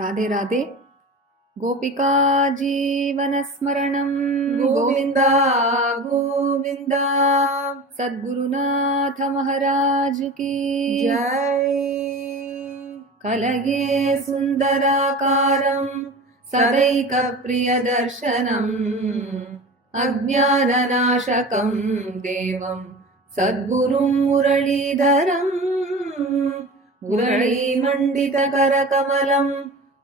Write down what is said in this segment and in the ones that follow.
राधे राधे। गोपिका जीवनस्मरणं गोविंदा गोविंदा। सद्गुरुनाथ महाराज की जय। कलये सुन्दराकारं सदैकप्रियदर्शनम् अज्ञाननाशकं देवं सद्गुरुं मुरलीधरम् मुरलीमण्डितकरकमलं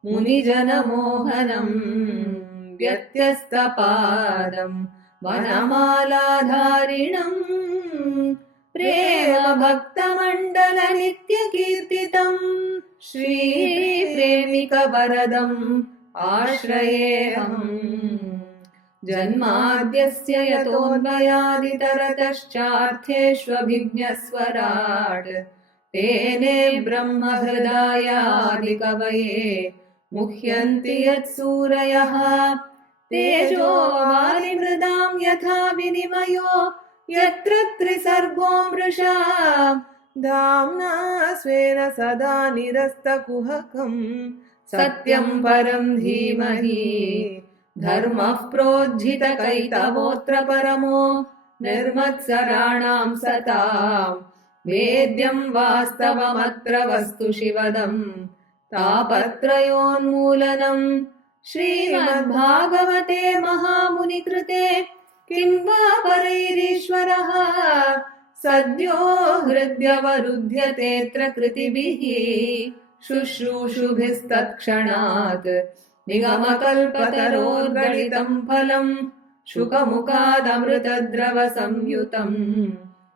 मुनिजनमोहनं व्यत्यस्तपादं वनमालाधारिणम् प्रेमभक्तमण्डलनित्यकीर्तितम् श्रीप्रेमिकवरदम् आश्रयेऽहम्। जन्माद्यस्य यतोऽन्वयादितरतश्चार्थेष्वभिज्ञस्वराट् तेने ब्रह्महृदायादिकवये मुह्यन्ति यत्सूरयः। तेजो वारिमृदां यथा विनिमयो यत्र त्रिसर्गो मृषा धाम्ना स्वेन सदा निरस्तकुहकम् सत्यं परं धीमहि धर्मः प्रोज्झितकैतवोऽत्र परमो निर्मत्सराणां सतां वेद्यं वास्तवमत्र वस्तु शिवदं तापत्रयोन्मूलनम्। श्रीमद्भागवते महामुनिकृते किं वा परैरीश्वरः सद्यो हृद्यवरुध्यतेऽत्र कृतिभिः शुश्रूषुभिस्तत्क्षणात् निगमकल्पतरोर्गलितं फलं शुकमुखादमृतद्रवसंयुतं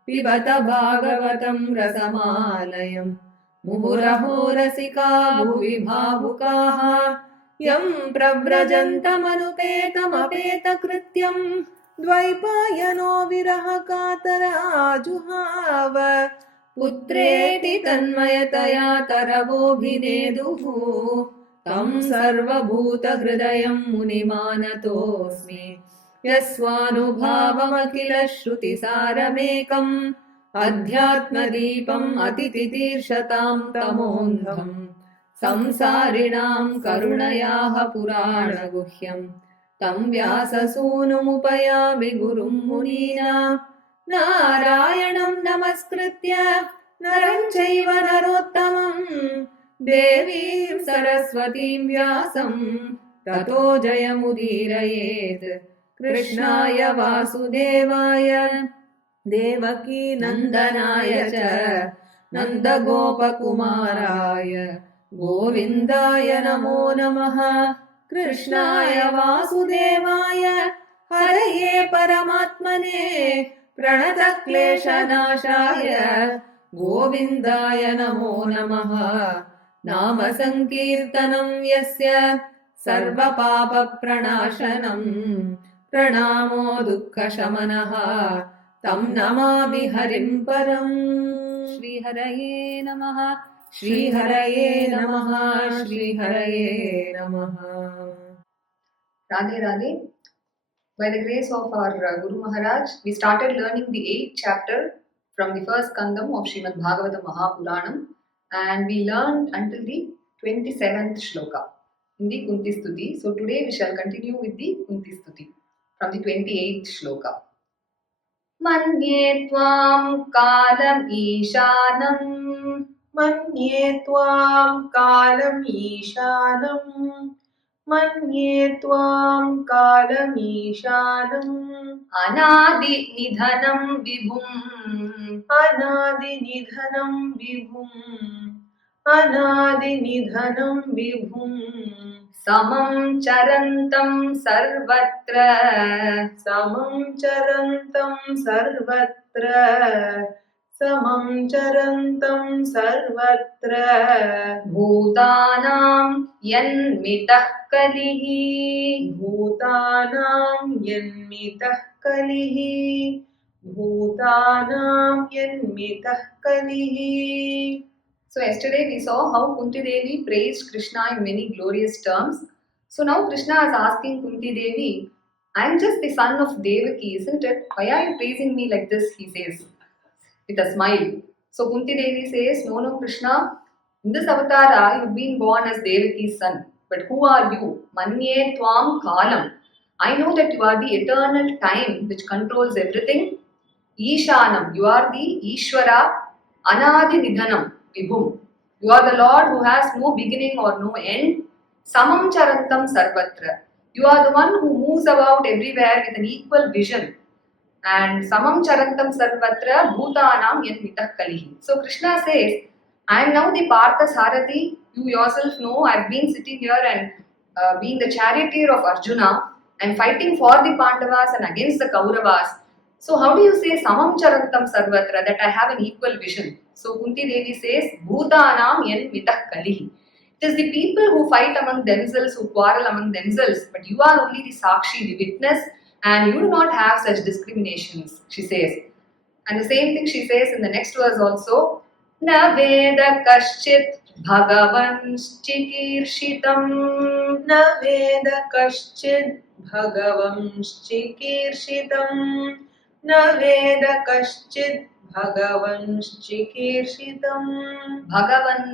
पिबत भागवतं रसमालयम् मुहुरहो रसिका भुवि भावुकाः यं प्रव्रजन्तमनुपेतमपेतकृत्यम् द्वैपायनो विरह कातर आजुहाव पुत्रेति तन्मयतया तरवोऽभिनेदुः तं सर्वभूतहृदयं मुनिमानतोऽस्मि यस्वानुभावमखिल श्रुतिसारमेकम् अध्यात्मदीपम् अतितितीर्षतां तमोऽन्धम् संसारिणां करुणयाः पुराणगुह्यम् तं व्याससूनुमुपयामि गुरुं मुनीनां नारायणं नमस्कृत्य नरं चैव नरोत्तमं देवीं सरस्वतीं व्यासं ततो जयमुदीरयेत्। कृष्णाय वासुदेवाय देवकी नन्दनाय च नन्दगोपकुमाराय गोविन्दाय नमो नमः। कृष्णाय वासुदेवाय हरये परमात्मने प्रणतक्लेशनाशाय गोविन्दाय नमो नमः। नाम संकीर्तनं यस्य सर्वपापप्रणाशनं प्रणामो दुःखशमनः तं नमामि हरिं परम्। श्रीहरये नमः श्रीहरये नमः श्रीहरये नमः। Radhe Radhe. By the grace of our Guru Maharaj, we started learning the 8th chapter from the first Kandam of Srimad Bhagavatam Mahapuranam, and we learned until the 27th shloka in the Kunti Stuti. So today we shall continue with the Kunti Stuti from the 28th shloka. Manye tvam kalam ishanam मन्ये त्वां कालमीशानम् मन्ये त्वां कालमीशानम् अनादिनिधनं विभुम् अनादिनिधनं विभुम् अनादिनिधनं विभुम् समं चरन्तं सर्वत्र समं चरन्तं सर्वत्र समं चरन्तं सर्वत्र भूतानां यन्मितः कलिः भूतानां यन्मितः कलिः भूतानां यन्मितः कलिः. So yesterday we saw how Kunti Devi praised Krishna in many glorious terms. So now Krishna is asking Kunti Devi, I am just the son of Devaki, isn't it? Why are you praising me like this? He says with a smile. So Kunti Devi says, no, Krishna, in this avatara you've been born as Devaki's son. But who are you? Manye tvam kalam. I know that you are the eternal time which controls everything. Ishanam, you are the Ishvara, Anadi Nidhanam, Vibhum. You are the Lord who has no beginning or no end. Samam Charantam Sarvatra. You are the one who moves about everywhere with an equal vision. And Samam Charantam Sarvatra Bhutanam Yan Mitah Kalihi. So Krishna says, I am now the Partha Sarathi. You yourself know I have been sitting here and being the charioteer of Arjuna. I am fighting for the Pandavas and against the Kauravas. So how do you say Samam Charantam Sarvatra, that I have an equal vision? So Kunti Devi says, Bhutanam Yan Mitah Kalihi. It is the people who fight among themselves, who quarrel among themselves, but you are only the Sakshi, the witness, and you do not have such discriminations, she says. And the same thing she says in the next verse also, Na Veda Kaschit Bhagavanschikiršitam. न वेद कश्चित् भगवंश्चिकीर्षितम् न वेद कश्चित् भगवंश्चिकीर्षितम् Bhagavan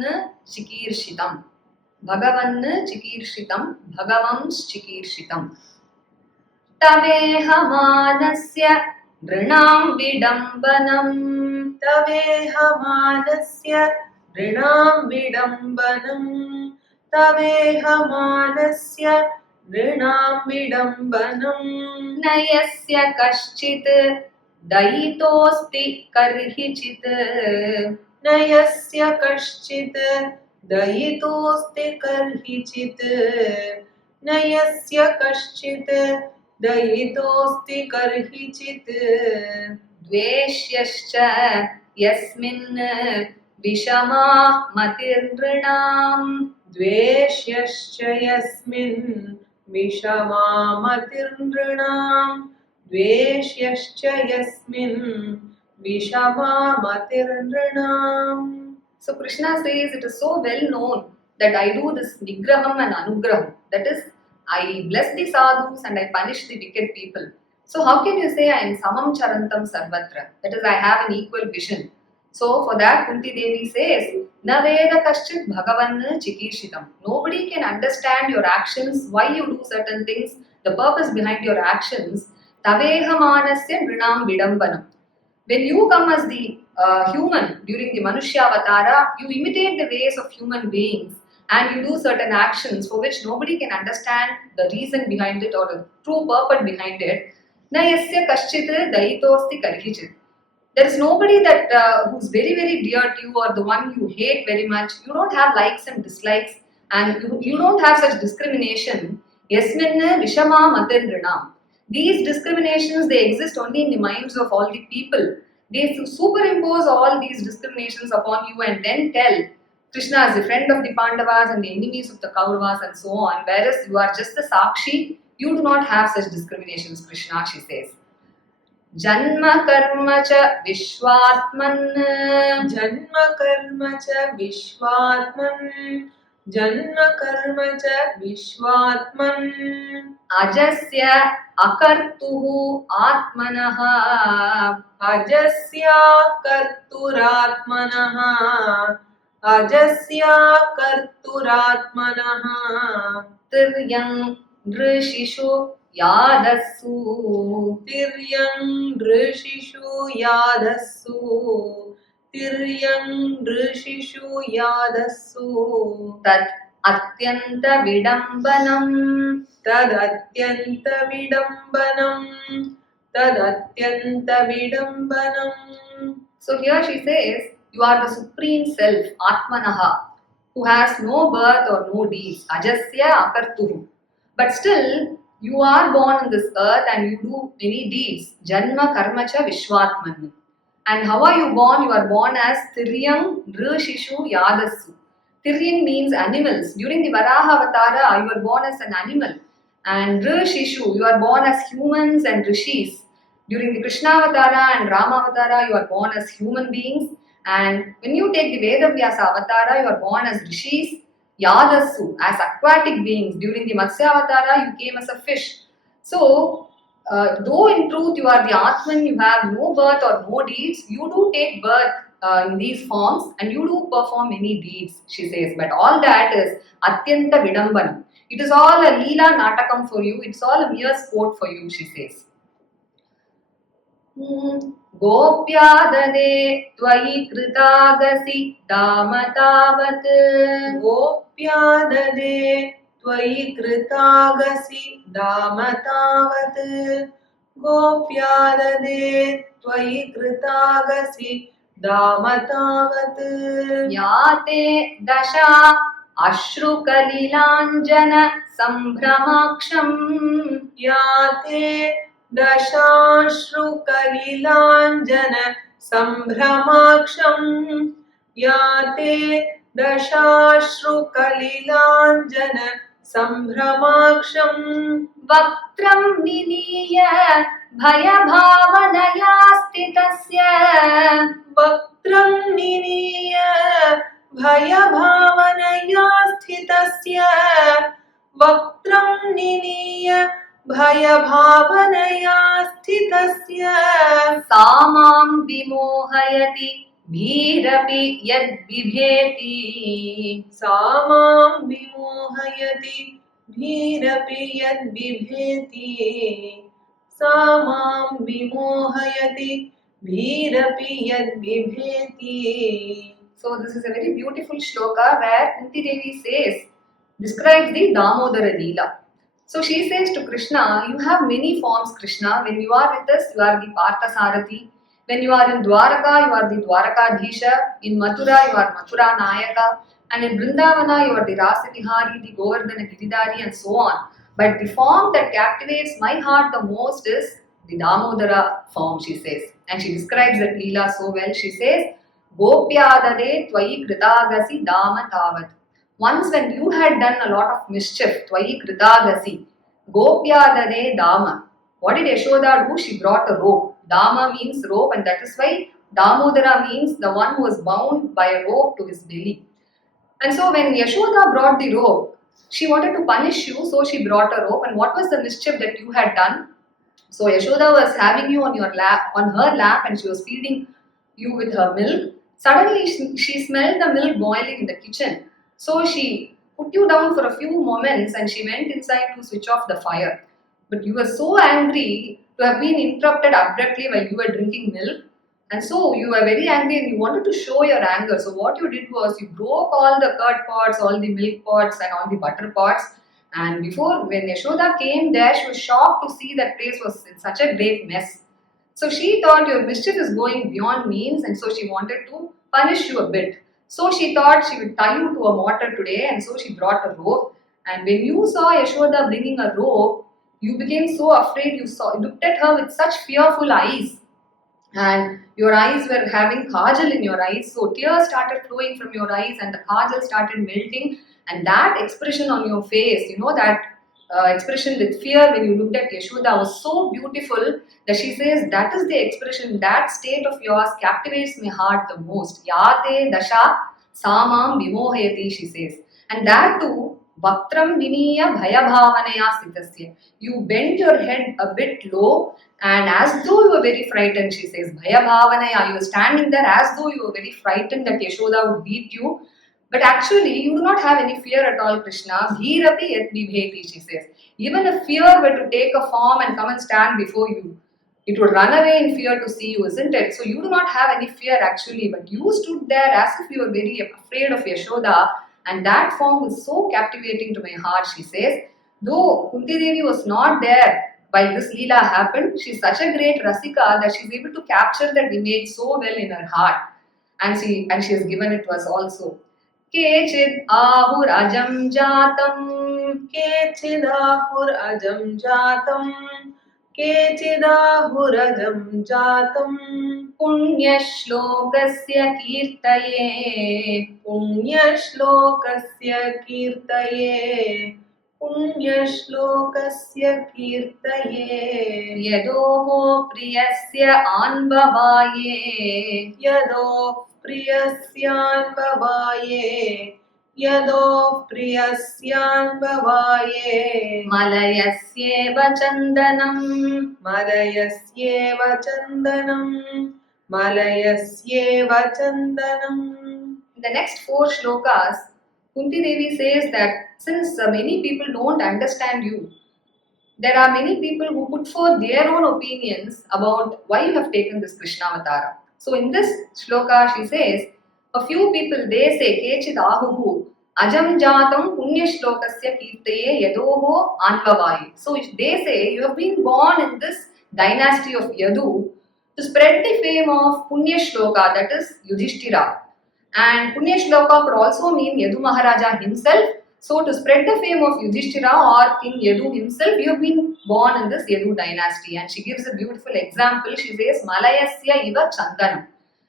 Chikiršitam. Bhagavan Chikiršitam. Bhagavanschikiršitam. Tavehamanasya Drinam Vidambanam. तवेहमानस्य ऋणां विडम्बनम् तवेहमानस्य ऋणां विडम्बनम् Nayasya Kaschit Daitosti Karhichit. न यस्य कश्चित् दयितोऽस्ति कर्हिचित् न यस्य कश्चित् दयितोऽस्ति कर्हिचित् Dveshyascha Yasmin Vishama Matirnam. द्वेष्यश्च यस्मिन् विषमामतिर्नृणां द्वेष्यश्च यस्मिन् विषमामतिर्नृणाम्. So Krishna says it is so well known that I do this Nigraham and Anugraham. That is, I bless the sadhus and I punish the wicked people. So how can you say I am Samam Charantam Sarvatra? That is, I have an equal vision. So for that Kunti Devi says, Na Veda Kaschit Bhagavan Chikishitam. Nobody can understand your actions, why you do certain things, the purpose behind your actions. Tavehamanasya Nrinam Vidambanam. When you come as the human during the Manushya Avatara, you imitate the ways of human beings and you do certain actions for which nobody can understand the reason behind it or the true purpose behind it. Na yasya kaschit daitosti karhichit. There is nobody that who's very very dear to you or the one you hate very much. You don't have likes and dislikes and you don't have such discrimination. Yasminna vishama matindrinam. These discriminations, they exist only in the minds of all the people. They superimpose all these discriminations upon you and then tell Krishna is the friend of the Pandavas and the enemies of the Kauravas and so on, whereas you are just the Sakshi, you do not have such discriminations, Krishna, she says. Janma karma cha vishwatman. Janma karma cha vishwatman Janma karma cha vishwatman Ajasya akartuhu atmanaha. Ajasya karturatmanaha Ajasya karturatmanaha Tiryang drishishu yadasu. Tiryang drishishu yadasu Tiryang drishishu yadasu Tat atyanta vidambanam. Tadatyanta vidambanam Tadatyanta vidambanam. So here she says, you are the supreme self, Atmanaha, who has no birth or no deeds, Ajasya Akartuhu. But still, you are born on this earth and you do many deeds, Janma Karmacha Vishwatman. And how are you born? You are born as Tiryang Drishishu Yadasu. Tiryang means animals. During the Varaha Avatara, you are born as an animal. And Drishishu, you are born as humans and rishis. During the Krishna Avatara and Rama Avatara, you are born as human beings. And when you take the Vedavyasa Avatara, you are born as rishis, Yadasu, as aquatic beings. During the Matsya Avatara, you came as a fish. So, though in truth you are the Atman, you have no birth or no deeds, you do take birth in these forms and you do perform many deeds, she says. But all that is Atyanta Vidambanam. It is all a Leela Natakam for you. It's all a mere sport for you, she says. गोप्याददे त्वयि कृतागसि दामतावत् गोप्याददे त्वयि कृतागसि दामतावत् गोप्याददे त्वयि कृतागसि दामतावत् याते दशा अश्रुकलिलाञ्जन सम्भ्रमाक्षम् याते दशाश्रुकलिलाञ्जन सम्भ्रमाक्षम् याते दशाश्रुकलिलाञ्जन सम्भ्रमाक्षम् वक्त्रं निनीय भयभावनया स्थितस्य वक्त्रं निनीय भयभावनया स्थितस्य वक्त्रं निनीय भयभावनया स्थितस्य सा मां विमोहयति भीरपि यद्बिभेति सा मां विमोहयति भीरपि यद्बिभेति सा मां विमोहयति भीरपि यद्बिभेति. So this is a very beautiful shloka where Kunti Devi describes the Damodara Leela. So she says to Krishna, you have many forms, Krishna. When you are with us, you are the Parthasarathi. When you are in Dwaraka, you are the Dwarakadhisha. In Mathura, you are Mathura Nayaka. And in Vrindavana, you are the Rasa Vihari, the Govardhana Giridhari, and so on. But the form that captivates my heart the most is the Damodara form, she says. And she describes that Leela so well. She says, Gopyadade tvayi kritagasi dama tavat. Once when you had done a lot of mischief, tvayi kritagasi, Gopyadade dama. What did Yashoda do? She brought a rope. Dama means rope, and that is why Damodara means the one who was bound by a rope to his belly. And so when Yashoda brought the rope, she wanted to punish you, so she brought a rope. And what was the mischief that you had done? So Yashoda was having you on her lap, and she was feeding you with her milk. Suddenly she smelled the milk boiling in the kitchen. So she put you down for a few moments and she went inside to switch off the fire. But you were so angry to have been interrupted abruptly while you were drinking milk. And so you were very angry and you wanted to show your anger. So what you did was you broke all the curd pots, all the milk pots and all the butter pots. And when Yashoda came there, she was shocked to see that place was in such a great mess. So she thought your mischief is going beyond means, and so she wanted to punish you a bit. So she thought she would tie you to a mortar today, and so she brought a rope. And when you saw Yashoda bringing a rope, you became so afraid. You looked at her with such fearful eyes, and your eyes were having kajal in your eyes. So tears started flowing from your eyes, and the kajal started melting. And that expression on your face, that expression with fear when you looked at Yashoda was so beautiful that she says that is the expression, that state of yours captivates my heart the most. Yate dasha samam vimohayati, she says. And that too, Bhaktram Diniya Bhayabhavanaya Sitasya. You bent your head a bit low and as though you were very frightened, she says. Bhayabhavanaya, you were standing there as though you were very frightened that Yashoda would beat you. But actually, you do not have any fear at all, Krishna. Bhirapi yat vibheti, she says. Even if fear were to take a form and come and stand before you, it would run away in fear to see you, isn't it? So you do not have any fear actually, but you stood there as if you were very afraid of Yashoda, and that form was so captivating to my heart, she says. Though Kunti Devi was not there while this Leela happened, she's such a great Rasika that she's able to capture that image so well in her heart. And she has given it to us also. Kechid ahur ajam jatam, केचिदाहुरजं जातं केचिदाहुरजं जातं punya shlokasya kirtaye, पुण्यश्लोकस्य कीर्तये पुण्यश्लोकस्य कीर्तये yadoho priyasya anbhavaye, यदो प्रियस्यान्ववाये यदो प्रियस्यान्ववाये malayasyeva chandanam. मलयस्येव चन्दनं मलयस्येव चन्दनम्. In the next 4 shlokas, Kunti Devi says that since many people don't understand you, there are many people who put forth their own opinions about why you have taken this Krishna Avatara. So in this shloka, she says, a few people, they say, Kechid ahuhu, ajam jatam punya shlokasya kirtaye yadoho anvavayi. So they say, you have been born in this dynasty of Yadu to spread the fame of Punya Shloka, that is Yudhishthira. And Punya Shloka could also mean Yadu Maharaja himself. So to spread the fame of Yudhishthira or King Yadu himself, you have been born in this Yadu dynasty. And she gives a beautiful example. She says, Malayasya iva chandanam.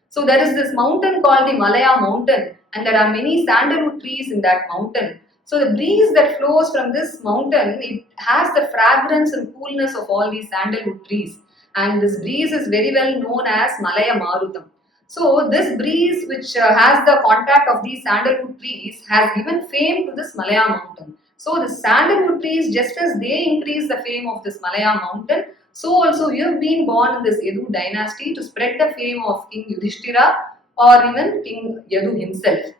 So there is this mountain called the Malaya mountain, and there are many sandalwood trees in that mountain. So the breeze that flows from this mountain, it has the fragrance and coolness of all these sandalwood trees. And this breeze is very well known as Malaya Marutam. So this breeze, which has the contact of these sandalwood trees, has given fame to this Malaya mountain. So the sandalwood trees, just as they increase the fame of this Malaya mountain, so also you have been born in this Yadu dynasty to spread the fame of King Yudhishthira or even King Yadu himself.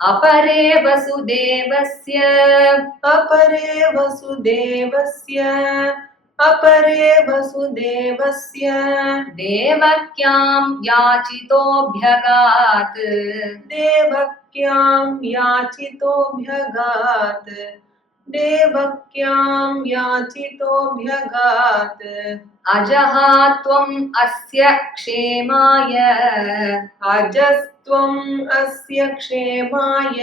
Apare vasudevasya अपरे वसुदेवस्य अपरे वसुदेवस्य devakyam yachitobhyagat देवक्यां याचितोऽभ्यगात् देवक्यां याचितोऽभ्यगात् ajahatvam asya kshemaya अजस्त्वम् अस्य क्षेमाय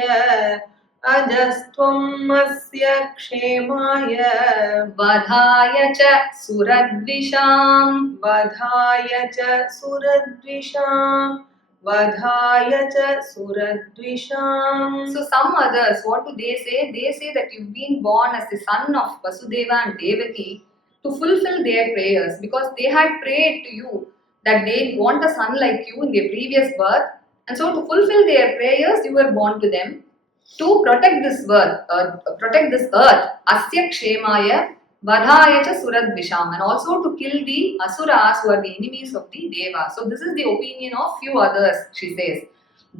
अजस्त्वम् अस्य क्षेमाय vadhaya cha suradvisham. वधाय च सुरद्विषाम् वधाय च सुरद्विषाम्. So some others, what do they say? They say that you've been born as the son of Vasudeva and Devaki to fulfill their prayers, because they had prayed to you that they want a son like you in their previous birth, and so to fulfill their prayers, you were born to them to protect this earth, asya kshemaya, vadhaya cha suradvisham, and also to kill the asuras who are the enemies of the devas. So this is the opinion of few others, she says.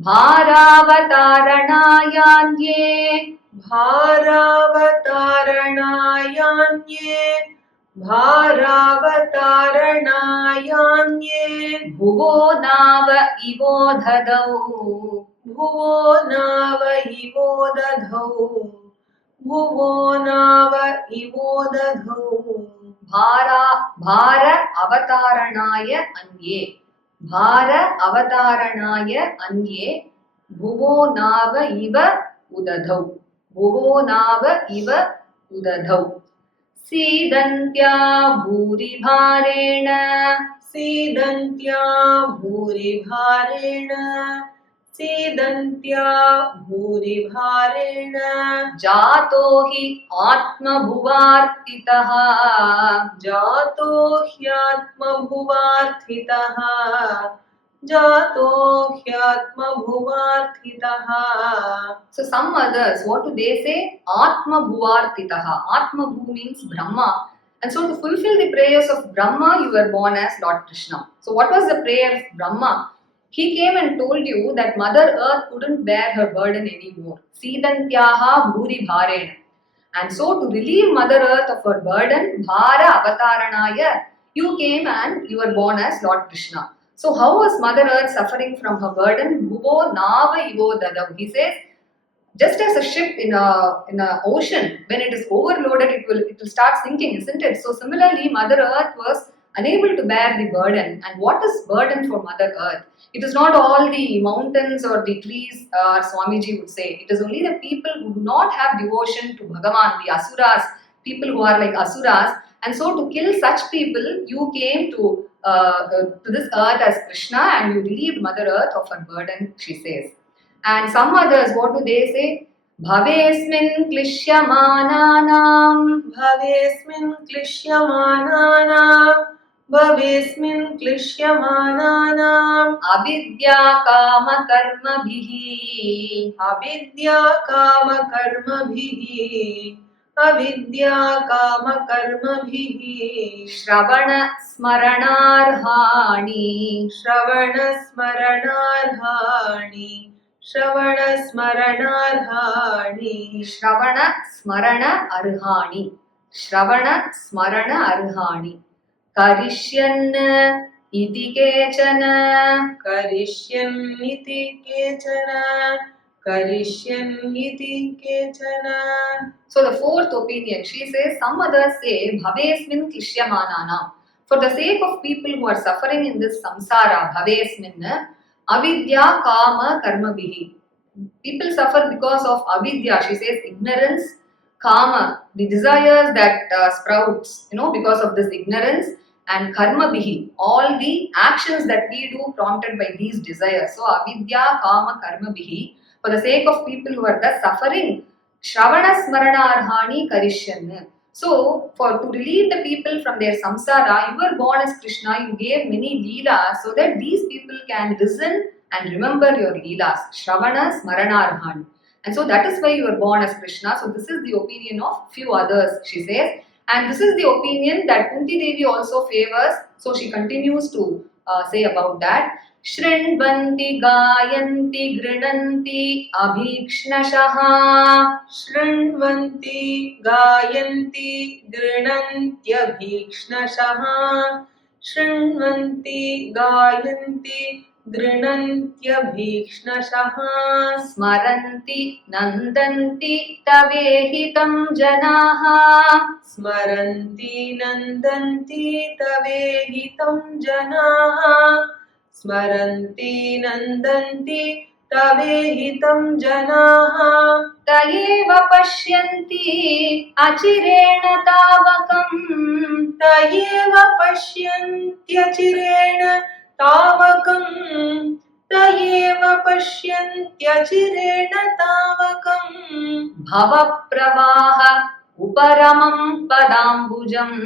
Bharavataranayanye भारावतारणायान्ये भारावतारणायान्ये bhuvo nava ivo dhadau. भुवो नाव इवो दधौ भुवो नाव इवो दधौ Bhara avataranaya anye. Bhara avataranaya anye. Bhuvo nava iva udadhau. Bhuvo nava iva udadhau. Sidantya bhuri bharena. सीदन्त्या भूरिभारेण सीदन्त्या भूरिभारेण Jato hi atma bhuvartitaha. जातो ह्यात्मभुवार्थितः जातो ह्यात्मभुवार्थितः. So some others, what do they say? Atma bhuvartitaha. Atma bhu means Brahma. And so to fulfill the prayers of Brahma, you were born as Lord Krishna. So what was the prayer of Brahma? He came and told you that Mother Earth couldn't bear her burden anymore. Sidantyaha bhuri bharena. And so to relieve Mother Earth of her burden, Bhara avataranaya, you came and you were born as Lord Krishna. So how was Mother Earth suffering from her burden? Bhuvo nava ivo dadav. He says, just as a ship in a ocean, when it is overloaded, it will start sinking, isn't it? So similarly, Mother Earth was unable to bear the burden. And what is burden for Mother Earth? It is not all the mountains or the trees, Swamiji would say. It is only the people who do not have devotion to Bhagavan, the Asuras, people who are like Asuras. And so to kill such people, you came to this earth as Krishna and you relieved Mother Earth of her burden, she says. And some others, what do they say? Bhavesmin klishyamananam. भवेस्मिन् क्लिश्यमानानां भवेस्मिन् क्लिश्यमानानाम् Avidya kama karmabhihi. अविद्या कामकर्मभिः अविद्या कामकर्मभिः Shravana smaranarhani. श्रवणस्मरणार्हाणि श्रवणस्मरणार्हाणि Shravana Smarana Arhani. Shravana Smarana Arhani. Karishyan iti kechana. करिष्यन्निति केचन करिष्यन्निति केचन. So the fourth opinion, she says, some others say, Bhavesmin Klishyamanana. For the sake of people who are suffering in this samsara, Bhavesmin, Avidya Kama Karma Bihi. People suffer because of avidya, she says, ignorance, kama, the desires that sprouts, because of this ignorance, and karma bihi, all the actions that we do prompted by these desires. So avidya, kama, karma bihi, for the sake of people who are thus suffering, shravana smarana arhani karishyan. So, to relieve the people from their samsara, you were born as Krishna, you gave many leelas so that these people can listen and remember your leelas. Shravana smarana arhani. And so that is why you were born as Krishna. So this is the opinion of few others, she says. And this is the opinion that Kunti Devi also favors. So she continues to say about that. Shrinvanti gayanti grinanti abhikshnashaha. शृण्वन्ति गायन्ति गृह्णन्त्यभीक्ष्णशः शृण्वन्ति गायन्ति गृह्णन्त्यभीक्ष्णशः Smaranti nandanti tavehitam janaha. स्मरन्ति नन्दन्ति तवेहितं जनाः स्मरन्ति नन्दन्ति तवेहितं जनाः तयेव पश्यन्ति अचिरेण तावकम्. तयेव पश्यन्त्यचिरेण तावकम् तयेव पश्यन्त्यचिरेण तावकम् भवप्रवाह उपरमं पदाम्बुजम्.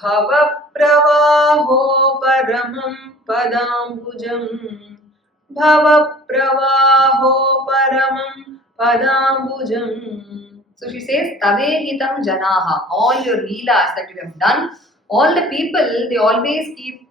भवप्रवाहो परमं पदाम्बुजम् भवप्रवाहो परमं पदाम्बुजम्. So she says, Tavehitam janaha, all your leelas that you have done, all the people, they always keep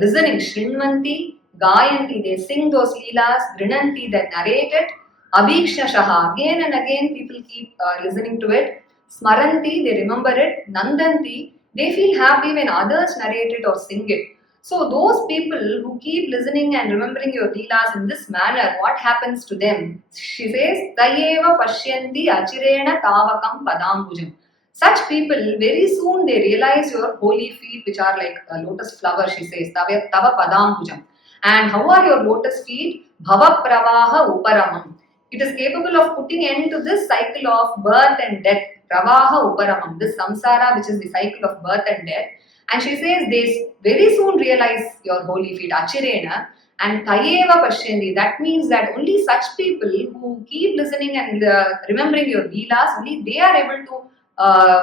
listening. Shrinvanti, Gayanti, they sing those leelas. Grinanti, they narrate it. Abhikshashaha, again and again people keep listening to it. Smaranti, they remember it. Nandanti, they feel happy when others narrate it or sing it. So those people who keep listening and remembering your leelas in this manner, what happens to them? She says, Tayeva Pashyanti Achirena Tavakam Padambujam. Such people, very soon they realize your holy feet, which are like a lotus flower, she says, Tava Padambujam. And how are your lotus feet? Bhava Pravaha Uparamam. It is capable of putting end to this cycle of birth and death. Pravaha Uparamam, this samsara, which is the cycle of birth and death. And she says they very soon realize your holy feet, Achirena, and Tayeva Pashyendi. That means that only such people who keep listening and remembering your leelas, only they are able to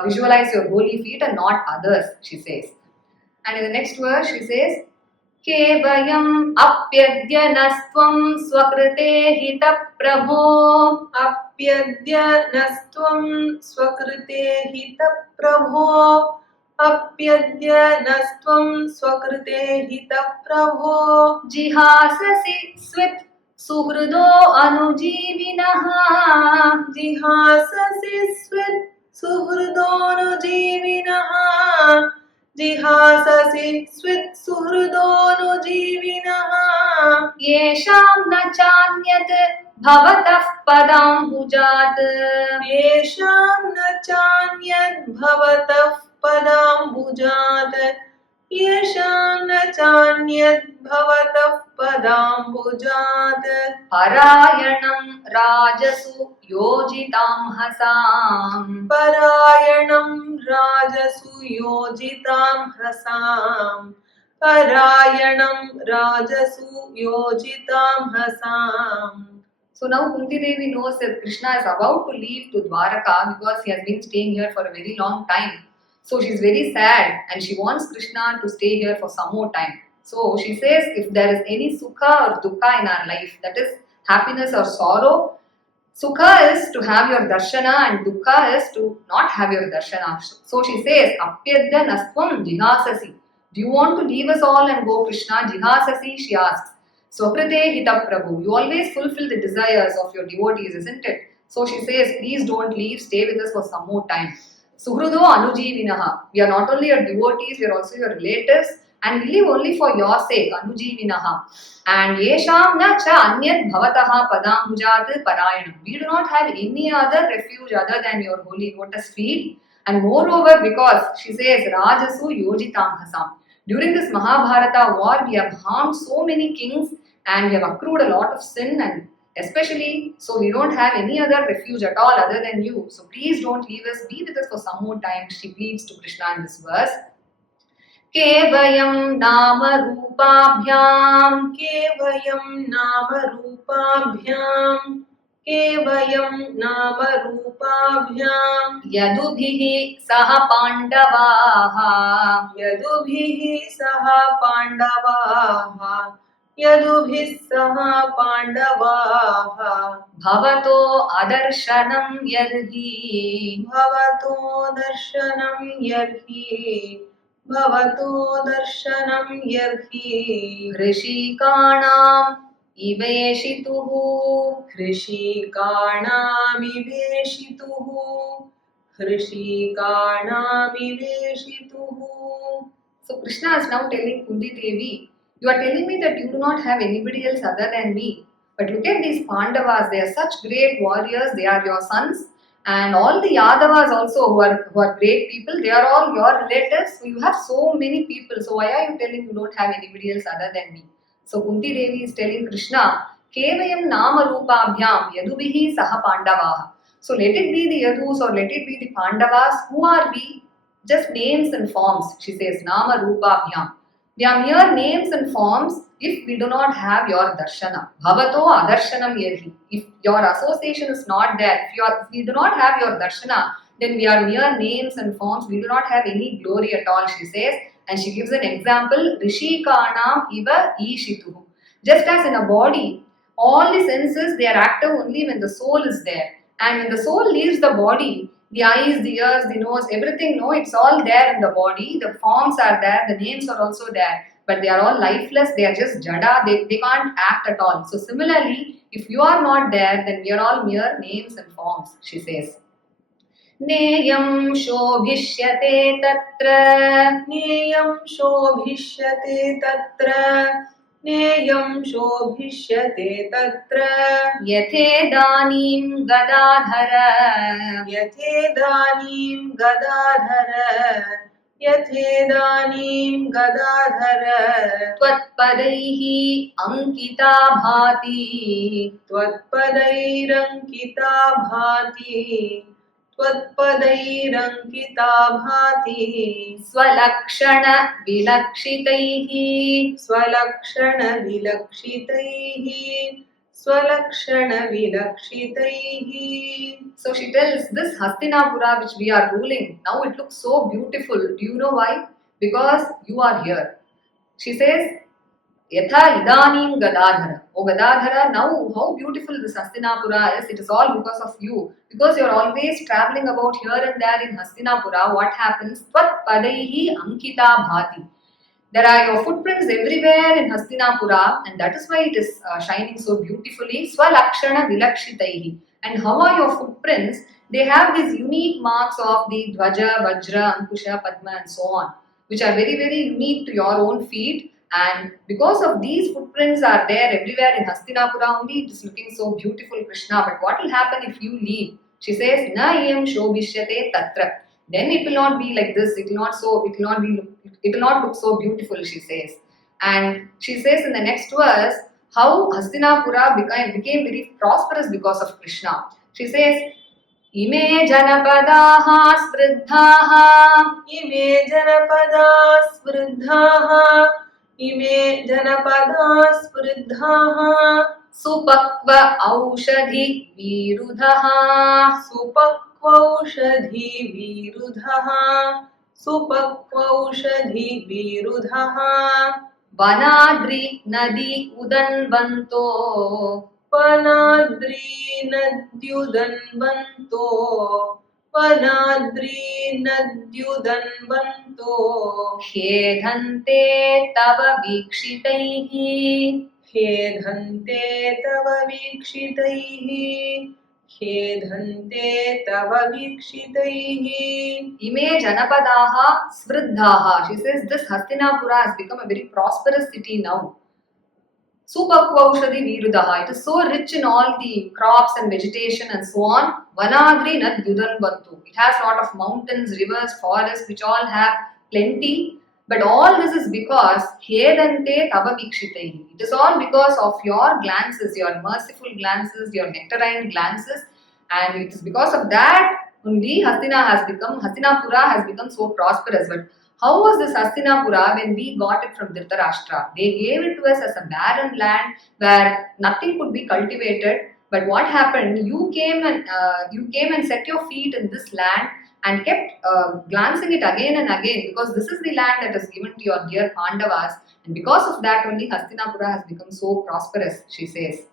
visualize your holy feet and not others, she says. And in the next verse, she says, Kevayam apyadya nastvam swakrite hita prabho. Apyadya nastvam swakrite hita prabho Apyadya nastvam swakrite hita prabho Jihasasi swit suhrudo anujivinaha. Jihasasi swit suhrudonujeevinaha Jihasasi swit suhrudonujeevinaha Yesham na chanyat bhavatah padambujat. Yesham na chanyad bhavatah padambujat Yesham na chanyad bhavatah padambujat Parayanam rajasu yojitam hasam. Parayanam rajasu yojitam hasam Parayanam rajasu yojitam hasam. So now Kunti Devi knows that Krishna is about to leave to Dwaraka because he has been staying here for a very long time. So she's very sad and she wants Krishna to stay here for some more time. So she says if there is any sukha or dukkha in our life, that is happiness or sorrow, sukha is to have your darshana and dukkha is to not have your darshana. So she says, Apyadya nastvam jihasasi. Do you want to leave us all and go Krishna? Jihasasi, she asks. Swakrite hita Prabhu. You always fulfill the desires of your devotees, isn't it? So she says, please don't leave, stay with us for some more time. Suhrudo Anujivinaha. We are not only your devotees, we are also your relatives, and we live only for your sake, Anujivinaha. And Yesham na cha anyat bhavataha padambujat parayanam. We do not have any other refuge other than your holy lotus feet. And moreover, because she says, Rajasu yojitam hasam. During this Mahabharata war, we have harmed so many kings and we have accrued a lot of sin, and especially so we don't have any other refuge at all other than you. So please don't leave us, be with us for some more time. She pleads to Krishna in this verse. Kevayam nama rupabhyam केवयं नाम रूपाभ्याम केवयं नाम रूपाभ्याम yadubhihi saha pandavaha यदुभिः सह पाण्डवाः यदुभिः सह पाण्डवाः bhavato adarshanam yadhi भवतो दर्शनं यर्हि भवतो दर्शनं यर्हि ऋषिकाणाम् इवेशितुः हृषिकाणामिवेशितुः हृषिकाणामिवेशितुः So Krishna is now telling Kunti Devi, you are telling me that you do not have anybody else other than me. But look at these Pandavas, they are such great warriors, they are your sons. And all the Yadavas also who are great people, they are all your relatives. So you have so many people. So why are you telling you don't have anybody else other than me? So Kunti Devi is telling Krishna, Kevayam nama rupabhyam yadubihi saha pandavaha. So let it be the Yadus or let it be the Pandavas. Who are we? Just names and forms. She says, Nama rupabhyam. They are mere names and forms if we do not have your darshana. Bhavato adarshanam yadhi. If your association is not there, if we do not have your darshana, then we are mere names and forms. We do not have any glory at all, she says. And she gives an example, Rishikanam iva ishituhu. Just as in a body, all the senses, they are active only when the soul is there. And when the soul leaves the body, the eyes, the ears, the nose, everything, no, it's all there in the body. The forms are there, the names are also there. But they are all lifeless, they are just jada, they can't act at all. So similarly, if you are not there, then we are all mere names and forms, she says. Neyam shobhishyate tatra नेयं शोभिष्यते तत्र नेयं शोभिष्यते तत्र yathedanim gadadhara यथेदानीं Gadadhar यथेदानीं Gadadhar त्वत्पदैः अंकिता भाति त्वत्पदैरङ्किता भाति त्वत्पदैरङ्किता भाति स्वलक्षण विलक्षितैः स्वलक्षणविलक्षितैः स्वलक्षणविलक्षितैः. So she tells this Hastinapura which we are ruling, now it looks so beautiful. Do you know why? Because you are here. She says, Yatha idanim gadadhara. Oh Gadadhara, now how beautiful this Hastinapura is. It is all because of you. Because you are always traveling about here and there in Hastinapura, what happens? Tvat padaihi ankita bhati. There are your footprints everywhere in Hastinapura, and that is why it is shining so beautifully. Swalakshana vilakshitaihi. And how are your footprints? They have these unique marks of the Dvaja, Vajra, Ankusha, Padma, and so on, which are very, very unique to your own feet. And because of these footprints are there everywhere in Hastinapura only, it is looking so beautiful, Krishna. But what will happen if you leave? She says, Na yam shobhishyate tatra. Then it will not be like this. It will not look so beautiful, she says. And she says in the next verse, how Hastinapura became very prosperous because of Krishna. She says, Ime janapadaha spridhaha इमे जनपदा स्पृद्धाः इमे जनपदा स्पृद्धाः supakva aushadhi virudhaha सुपक्वौषधिविरुधः सुपक्वौषधिविरुधः vanadri nadi udanvanto वनाद्रीनद्युदन्वन्तो वनाद्रीनद्युदन्वन्तो खेदन्ते तव वीक्षितैः खेदन्ते तव वीक्षितैः खेदन्ते तव वीक्षितैः Ime Janapadaha Svriddhaha. She says this Hastinapura has become a very prosperous city now. Supakvaushadi Virudaha. It is so rich in all the crops and vegetation and so on. Vanadri Nad Yudanbantu. It has a lot of mountains, rivers, forests which all have plenty. But all this is because Hedante Tava Vikshitaihi. It is all because of your glances, your merciful glances, your nectarine glances. And it is because of that only Hastinapura has become so prosperous. But how was this Hastinapura when we got it from Dhritarashtra? They gave it to us as a barren land where nothing could be cultivated. But what happened? You came and set your feet in this land and kept glancing it again and again, because this is the land that is given to your dear Pandavas, and because of that only Hastinapura has become so prosperous, she says.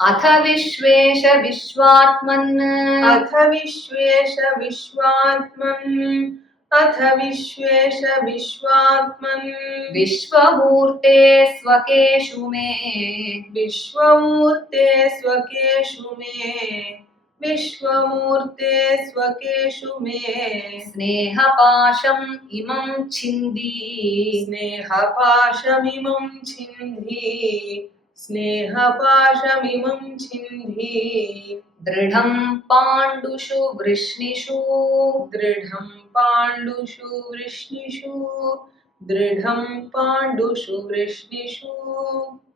Atha Vishvesha Vishwatman अथ विश्वेश विश्वात्मन् अथ विश्वेश विश्वात्मन् Vishwamurte Swakeshu Me विश्वमूर्ते स्वकेषु मे विश्वमूर्ते स्वकेषु मे Snehapasham Imam Chindi स्नेहपाशमिमं छिन्धि स्नेहपाशमिमं छिन्धि Dridham Pandushu Vrishnishu. दृढं पाण्डुषु वृष्णिषु दृढं पाण्डुषु वृष्णिषु.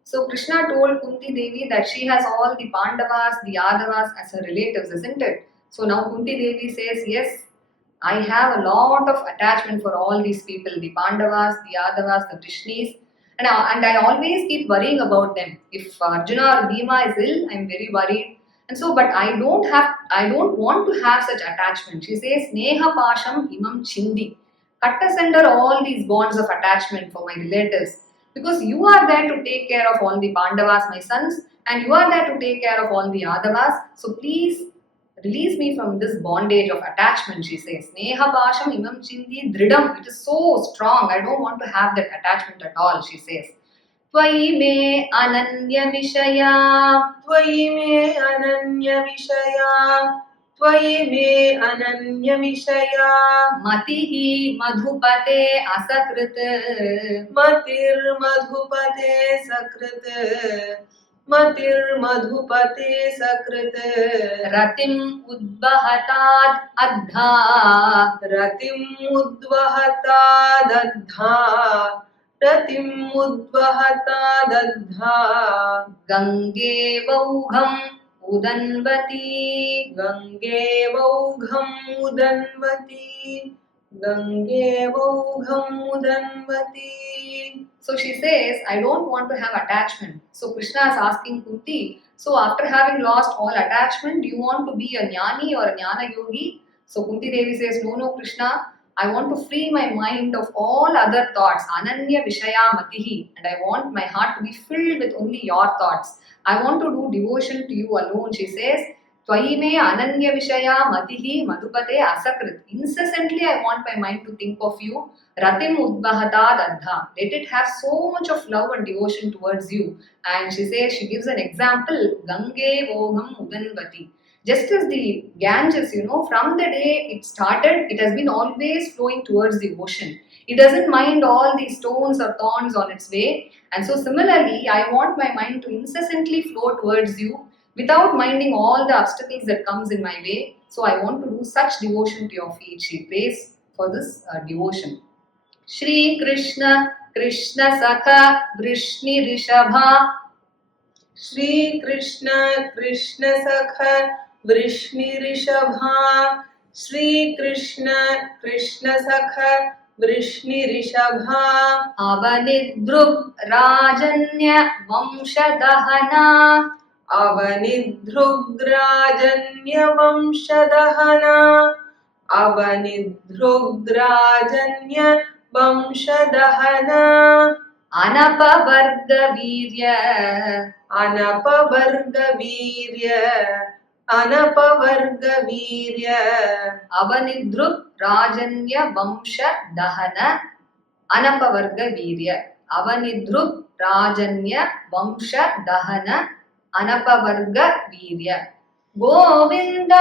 So Krishna told Kunti Devi that she has all the Pandavas, the Yadavas as her relatives, isn't it? So now Kunti Devi says, yes, I have a lot of attachment for all these people, the Pandavas, the Yadavas, the Vrishnis, and I always keep worrying about them. If Arjuna or Bhima is ill, I'm very worried. And so, but I don't want to have such attachment. She says, Sneha Pasham Imam Chindi. Cut asunder all these bonds of attachment for my relatives. Because you are there to take care of all the Pandavas, my sons, and you are there to take care of all the Yadavas. So please release me from this bondage of attachment, she says. Sneha Pasham Imam Chindi Dridam. It is so strong. I don't want to have that attachment at all, she says. Tvai me ananya vishaya. त्वयि मे अनन्यविषया त्वयि मे अनन्यविषया Matihi madhupate asakrit. मतिर्मधुपते सकृत् मतिर्मधुपते सकृत् Ratim udbahatad adha. रतिम् उद्वहता दद्धा रतिम् उद्वहता दद्धा Gange vaugham udanvati. Gange वौघम् उदन्वती Gange वौघम् उदन्वती. So she says, I don't want to have attachment. So Krishna is asking Kunti, so after having lost all attachment, do you want to be a jnani or a jnana yogi? So Kunti Devi says, no Krishna, I want to free my mind of all other thoughts, ananya vishaya matihi, and I want my heart to be filled with only your thoughts. I want to do devotion to you alone, she says. Tvayi me ananya vishaya matihi madhupate asakrit. Incessantly I want my mind to think of you. Ratim udbahata dadha. Let it have so much of love and devotion towards you. And she says, she gives an example, Gange Voham Udanvati. Just as the Ganges, from the day it started, it has been always flowing towards the ocean. It doesn't mind all the stones or thorns on its way. And so similarly, I want my mind to incessantly flow towards you without minding all the obstacles that comes in my way. So I want to do such devotion to your feet. She prays for this devotion. Shri Krishna Krishna Sakha Vrishni Rishabha. Shri Krishna Krishna सख वृष्णि ऋषभा श्री कृष्ण कृष्ण सख Vrishni ऋषभा Avanidhrub Rajanya Vamshadahana. अवनिधृग्राजन्य वंशदहना अवनिधृग्राजन्य वंशदहना Anapavarga Virya. अनपवर्ग वीर्य Avanidhrub Rajanya Vamsha Dahana Anapavarga Virya. Avanidhrub राजन्य वंश दहन अनपवर्ग वीर्य गोविंद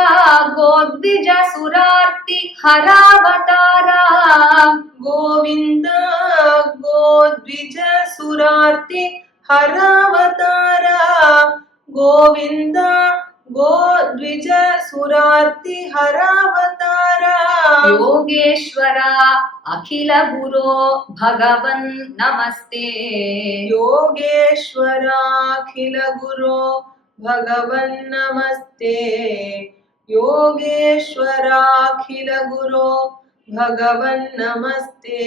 गोद्विज सुरार्ति हरावतारा गोविन्द गोद्विज सुरार्ति हरावतारा गोविन्द गोद्विज सुरार्ति हरावतारा योगेश्वरा अखिल गुरो भगवन् नमस्ते योगेश्वराखिल गुरो भगवन् नमस्ते योगेश्वराखिल गुरो भगवन् नमस्ते.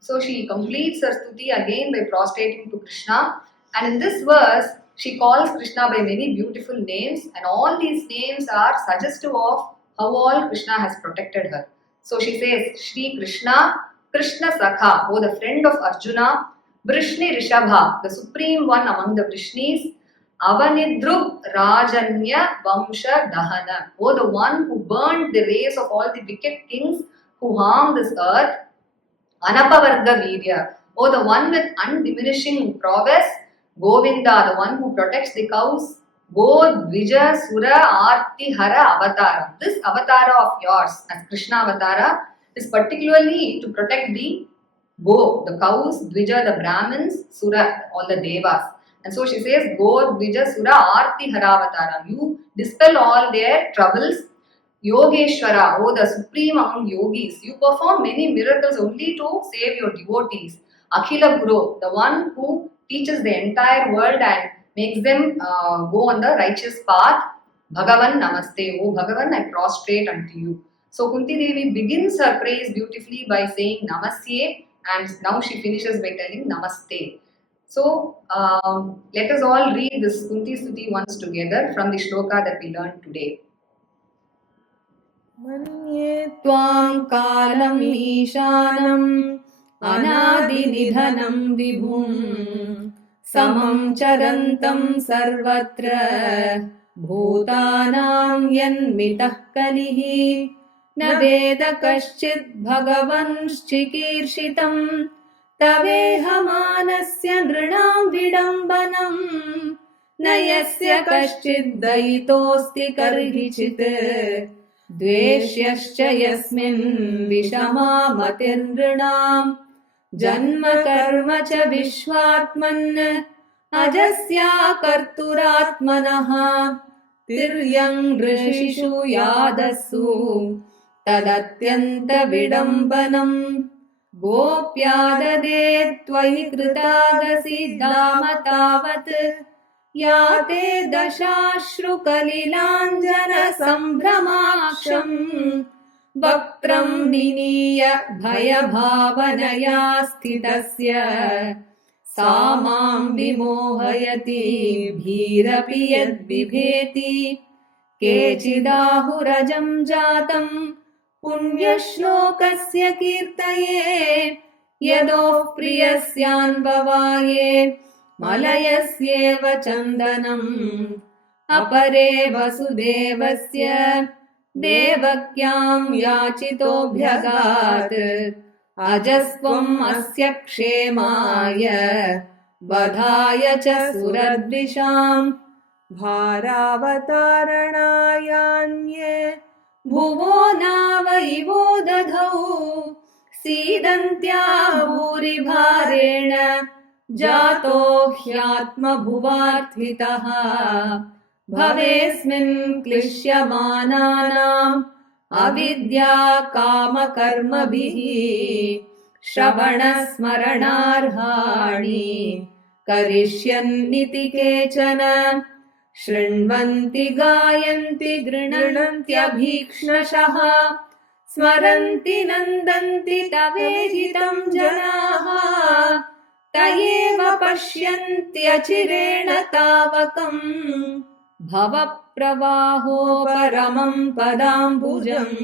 So she completes her stuti again by prostrating to Krishna, and in this verse she calls Krishna by many beautiful names, and all these names are suggestive of how all Krishna has protected her. So she says Shri Krishna, Krishna Sakha, oh the friend of Arjuna, Vrishni Rishabha, the supreme one among the Vrishnis, Avanidrub Rajanya Vamsha Dahana, oh the one who burned the race of all the wicked kings who harm this earth, Anapavarga Virya, oh the one with undiminishing prowess, Govinda, the one who protects the cows, Godvija Sura Arti Hara Avatara. This avatara of yours as Krishna Avatara is particularly to protect the Go, the cows, Dvija, the Brahmins, Sura, all the Devas. And so she says, Godvija Sura Arti Hara Avatara. You dispel all their troubles. Yogeshwara, oh the supreme among yogis, you perform many miracles only to save your devotees. Akhila Guru, the one who teaches the entire world and makes them go on the righteous path. Bhagavan Namaste, oh Bhagavan, I prostrate unto you. So Kunti Devi begins her praise beautifully by saying Namasye, and now she finishes by telling Namaste. So let us all read this Kunti Stuti once together from the shloka that we learned today. मन्ये त्वां कालम् ईशानम् अनादिनिधनं विभुं समं चरन्तं सर्वत्र भूतानां यन्मितः कलिः न वेद कश्चित् भगवंश्चिकीर्षितं तवेहमानस्य नृणां विडम्बनम् न यस्य कश्चित् दयितोऽस्ति कर्हिचित् द्वेष्यश्च यस्मिन् विषमा मतिर्नृणाम् जन्म कर्म च विश्वात्मन् अजस्या कर्तुरात्मनः तिर्यं ऋषिषु यादस्सु तदत्यन्तविडम्बनम् गोप्याददे त्वयि कृतागसि धाम तावत् या ते दशाश्रुकलिलाञ्जनसम्भ्रमाक्षम् वक्त्रं निनीय भयभावनया स्थितस्य सा मां विमोहयति भीरपि यद्बिभेति केचिदाहुरजं जातं पुण्यश्लोकस्य कीर्तये यदोः प्रियस्यान्ववाये मलयस्येव चन्दनम् अपरे वसुदेवस्य देवक्यां याचितोऽभ्यगात् अजस्त्वम् अस्य क्षेमाय वधाय च सुरद्विषाम् भारावतारणायान्ये भुवो नावैवो दधौ सीदन्त्या भूरिभारेण जातो ह्यात्मभुवार्थितः भवेस्मिन् क्लिश्यमानानाम् अविद्या कामकर्मभिः श्रवणस्मरणार्हाणि करिष्यन्निति केचन शृण्वन्ति गायन्ति गृह्णन्त्यभीक्ष्णशः स्मरन्ति नन्दन्ति तवेहितं जनाः तयेव पश्यन्त्यचिरेण तावकम् भवप्रवाहो परमं पदाम्बुजम्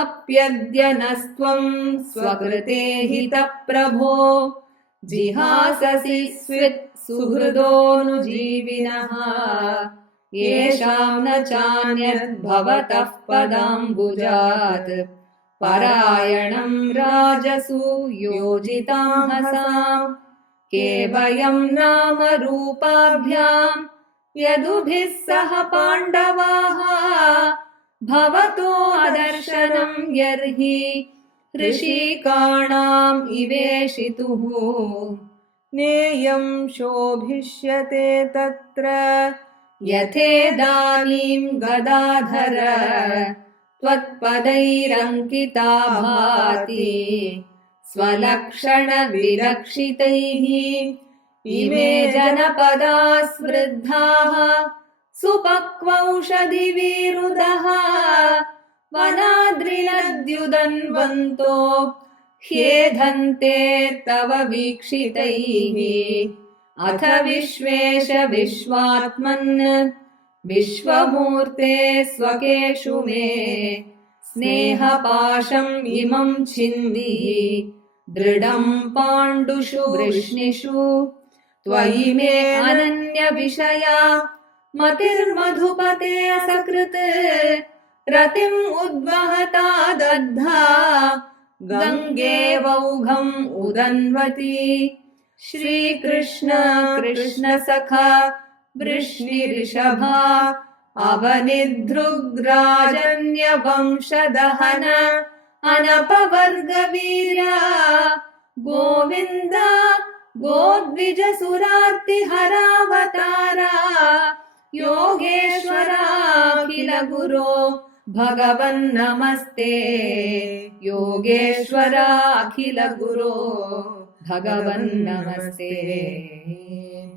अप्यद्य नस्त्वं स्वकृते हितप्रभो जिहाससि स्वित् सुहृदोऽनुजीविनः येषां न चान्यद्भवतः पदाम्बुजात् परायणं राजसु योजितामसाम् केवयं नाम रूपाभ्याम् यदुभिः सह पाण्डवाः भवतो दर्शनं यर्हि ऋषिकाणाम् इवेशितुः नेयं शोभिष्यते तत्र यथेदानीं गदाधर त्वत्पदैरङ्किता भाति स्वलक्षणविरक्षितैः इमे जनपदा स्मृद्धाः सुपक्वौषधिविरुदः वनाद्रिनद्युदन्वन्तो ह्येधन्ते तव वीक्षितैः अथ विश्वेश विश्वात्मन् विश्वमूर्ते स्वकेषु मे स्नेहपाशम् इमं छिन्धि दृढं पाण्डुषु वृष्णिषु त्वयि मे अनन्यविषया मतिर्मधुपते असकृत् रतिम् उद्वहता दग्धा गङ्गेवौघम् उदन्वती श्रीकृष्ण कृष्ण सखा वृष्णिऋषभा अवनिधृग्राजन्यवंशदहन अनपवर्गवीरा गोविन्द गोद्विजसुरार्तिहरावतारा योगेश्वराखिल गुरो भगवन्नमस्ते योगेश्वराखिल गुरो भगवन्नमस्ते.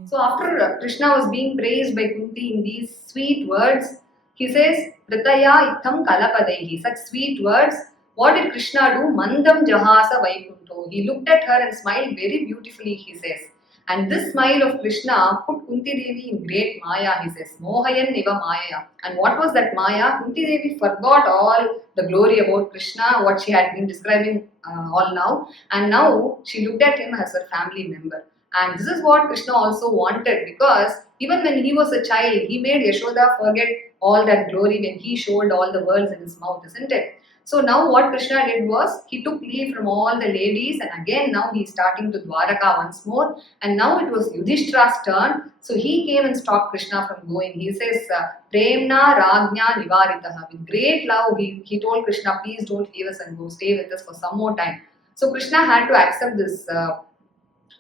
So after Krishna was being praised by Kunti in these sweet words, he says, Pritaya ittham kalapadaihi. Such sweet words. What did Krishna do? Mandam jahasa vaikunto. He looked at her and smiled very beautifully, he says. And this smile of Krishna put Kunti Devi in great maya, he says. Mohayan iva maya. And what was that maya? Kunti Devi forgot all the glory about Krishna, what she had been describing all now. And now she looked at him as her family member. And this is what Krishna also wanted, because even when he was a child, he made Yashoda forget all that glory when he showed all the worlds in his mouth, isn't it? So now what Krishna did was, he took leave from all the ladies, and again now he is starting to Dwaraka once more, and now it was Yudhishthira's turn. So he came and stopped Krishna from going. He says, Premna Rajna Nivaritaha. With great love, he told Krishna, please don't leave us and go, stay with us for some more time. So Krishna had to accept this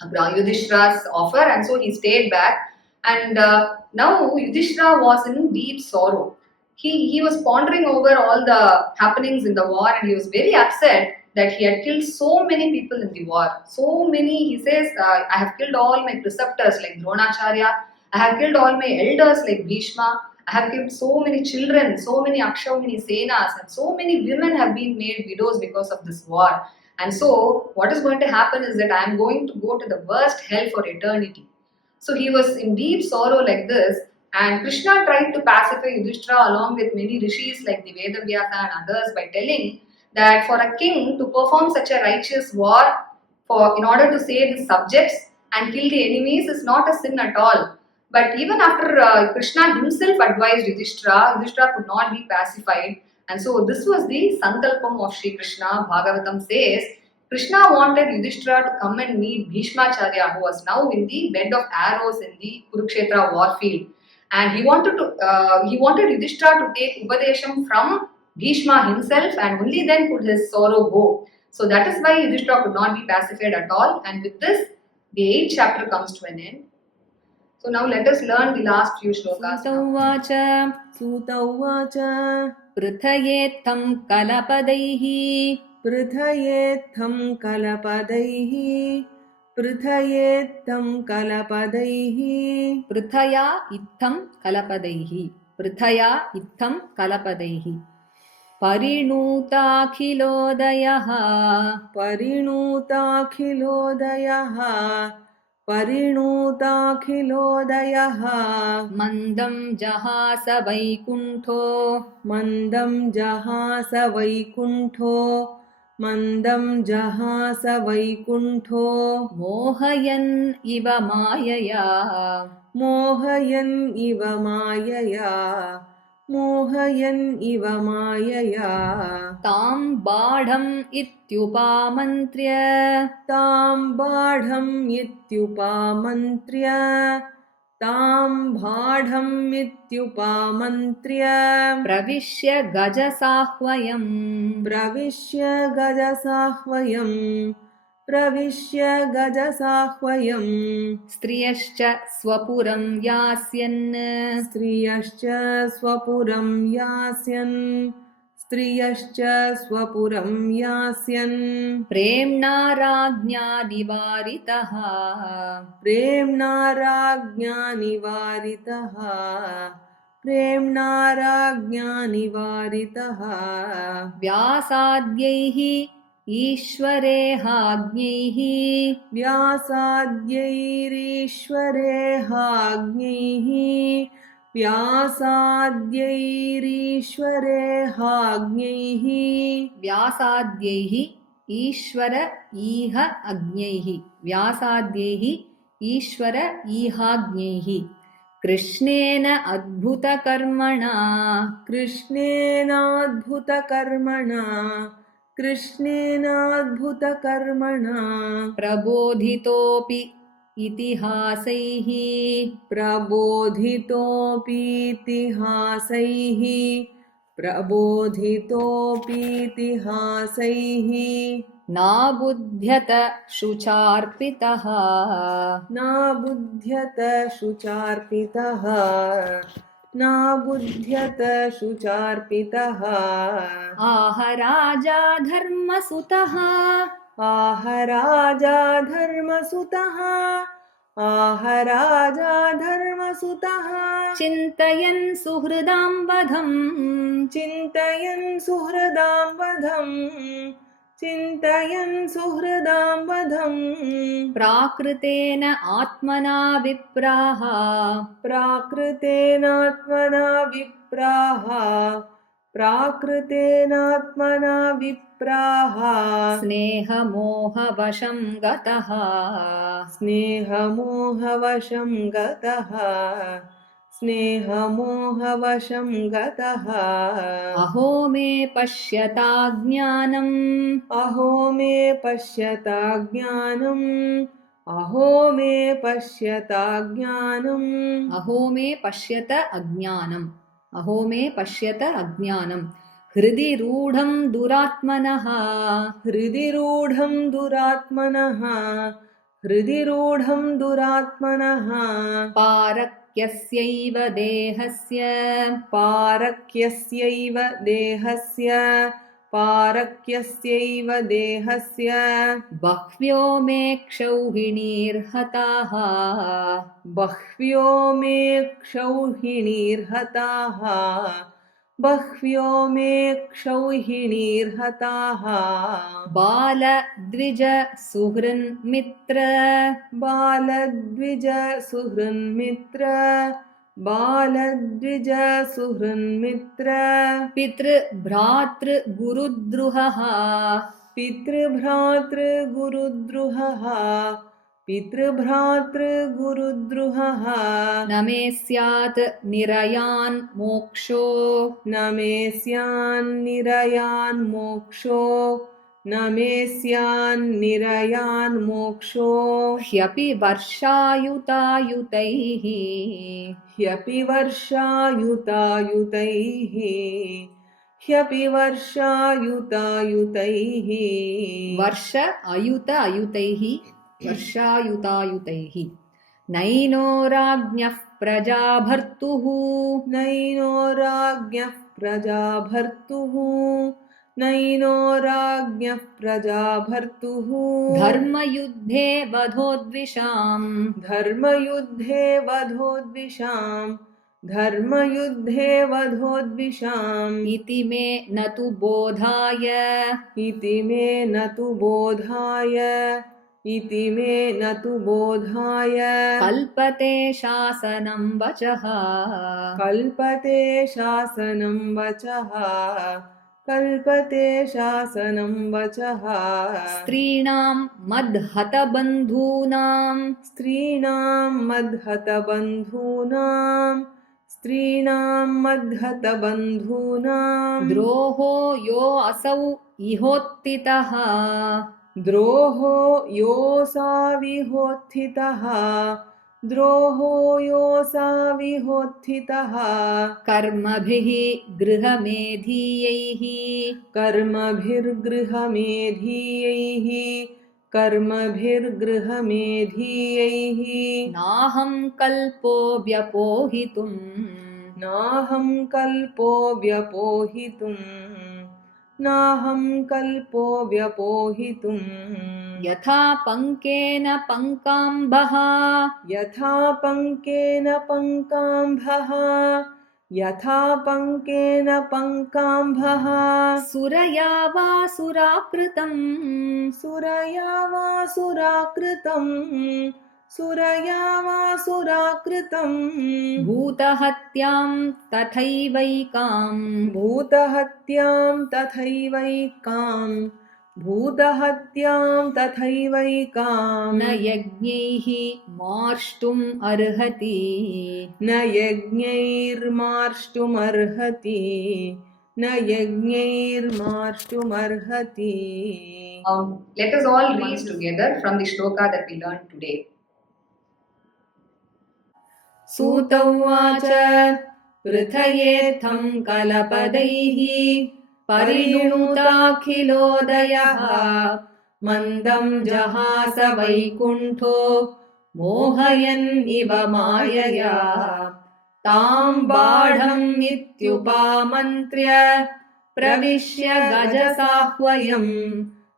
Yudhishthira's offer, and so he stayed back. And now Yudhishthira was in deep sorrow. He was pondering over all the happenings in the war, and he was very upset that he had killed so many people in the war. So many, he says, I have killed all my preceptors like Dronacharya, I have killed all my elders like Bhishma, I have killed so many children, so many Akshaumini Senas, and so many women have been made widows because of this war. And so, what is going to happen is that I am going to go to the worst hell for eternity. So he was in deep sorrow like this, and Krishna tried to pacify Yudhishthira along with many rishis like the Vedavyasa and others by telling that for a king to perform such a righteous war in order to save his subjects and kill the enemies is not a sin at all. But even after Krishna himself advised Yudhishthira, Yudhishthira could not be pacified. And so this was the Sankalpam of Sri Krishna. Bhagavatam says, Krishna wanted Yudhishthira to come and meet Bhishmacharya, who was now in the bed of arrows in the Kurukshetra war field. And he wanted Yudhishthira to take Upadesham from Bhishma himself, and only then could his sorrow go. So that is why Yudhishthira could not be pacified at all. And with this, the 8th chapter comes to an end. So now let us learn the last few shlokas. Sutta Uvacha Prithayettham Kalapadaihi Prithayettham Kalapadaih Prithayettham Kalapadaih Prithaya Ittham Kalapadaihi Prithaya Ittham Kalapadaihi Parinutakhilodayaha Parinutakhilodayaha Parinutakhilodayaha Mandam Jahasa Vaikuntho Mandam Jahasa Vaikuntho Mandam Jahasa Vaikuntho Mohayan Iva Mayaya Mohayan Iva Mayaya मोहयन् इव मायया तां बाढम् इत्युपामन्त्र्य तां बाढम् इत्युपामन्त्र्य तां बाढम् इत्युपामन्त्र्य प्रविश्य गजसाह्वयम् प्रविश्य गजसाह्वयम् प्रविश्य गजसाह्वयम् स्त्रियश्च स्वपुरं यास्यन् स्त्रियश्च स्वपुरं यास्यन् स्त्रियश्च स्वपुरं यास्यन् प्रेम्णा राज्ञा निवारितः प्रेम्णा राज्ञा निवारितः प्रेम्णा राज्ञा निवारितः व्यासाद्यैः ईश्वरेहाज्ञैः व्यासाद्यैरीश्वरेहाज्ञैः व्यासाद्यैरीश्वरेहाज्ञैः व्यासाद्यैः ईश्वर इह अज्ञैः व्यासाद्यैः ईश्वर इहाज्ञैः कृष्णेन अद्भुतकर्मणा कृष्णेनाद्भुतकर्मणा कृष्णेनाद्भुतकर्मणा प्रबोधितोऽपि इतिहासैः प्रबोधितोऽपीतिहासैः प्रबोधितोऽपीतिहासैः नाबुध्यत शुचार्पितः नाबुध्यत शुचार्पितः नाबुध्यत शुचार्पितः आह राजा धर्मसुतः आह राजा धर्मसुतः आह राजा धर्मसुतः चिन्तयन् सुहृदां वधम् चिन्तयन् सुहृदां वधम् चिन्तयन् सुहृदां वधम् प्राकृतेन आत्मना विप्राः प्राकृतेनात्मना विप्राः प्राकृतेनात्मना विप्राः स्नेहमोहवशं गतः स्नेहमोहवशं गतः स्नेहमोहवशं गतः अहो मे पश्यताज्ञानम् अहो मे पश्यता ज्ञानम् अहो मे पश्यता ज्ञानम् अहो मे पश्यत अज्ञानम् अहो मे पश्यत अज्ञानम् हृदि रूढं दुरात्मनः हृदि रूढं दुरात्मनः हृदि रूढं दुरात्मनः पारक्यस्यैव देहस्य पारक्यस्यैव देहस्य पारक्यस्यैव देहस्य बह्व्यो मे क्षौहिणीर्हताः बह्व्यो मे क्षौहिणीर्हताः बह्व्यो मे क्षौहिणीर्हताः बालद्विज सुहृन्मित्र बालद्विज सुहृन्मित्र बालद्विज सुहृन्मित्र पितृभ्रातृगुरुद्रुहः पितृभ्रातृगुरुद्रुहः पितृभ्रातृगुरुद्रुहः न मे स्यात् निरयान् मोक्षो न मे स्यान्निरयान् मोक्षो न मे स्यान्निरयान् मोक्षो ह्यपि वर्षायुतायुतैः ह्यपि वर्षायुतायुतैः ह्यपि वर्षायुतायुतैः वर्ष अयुत अयुतैः वर्षायुतायुतैः नैनो राज्ञः प्रजाभर्तुः नैनो राज्ञः प्रजाभर्तुः नैनो राज्ञः प्रजाभर्तुः धर्मयुद्धे वधोद्विषाम् धर्मयुद्धे वधोद्विषाम् धर्मयुद्धे वधोद्विषाम् इति मे न तु बोधाय इति मे न तु बोधाय इति मे न तु बोधाय कल्पते शासनं वचः कल्पते शासनं वचः कल्पते शासनं वचः स्त्रीणां मद्हतबन्धूनां स्त्रीणां मद्हतबन्धूनां स्त्रीणां मद्हतबन्धूनां द्रोहो यो असौ इहोत्थितः द्रोहो योऽसाविहोत्थितः कर्मभिः गृहमेधीयैः कर्मभिर्गृहमेधीयैः नाहं कल्पो व्यपोहितुम् नाहं कल्पो व्यपोहितुम् यथा पङ्केन पङ्काम्बः यथा पङ्केन पङ्काम्भः सुरया वा सुराकृतम् सुरया वा सुराकृतम् भूतहत्यां तथैवैकाम् भूतहत्यां तथैवैकाम् न यज्ञैः मार्ष्टुम् अर्हति न यज्ञैर्मार्ष्टुमर्हति Let us all read together from the shloka that we learned today. सूत उवाच पृथयेत्थं कलपदैः परिणुताखिलोदयः मन्दं जहास वैकुण्ठो मोहयन् इव मायया तां बाढम् इत्युपामन्त्र्य प्रविश्य गजसाह्वयम्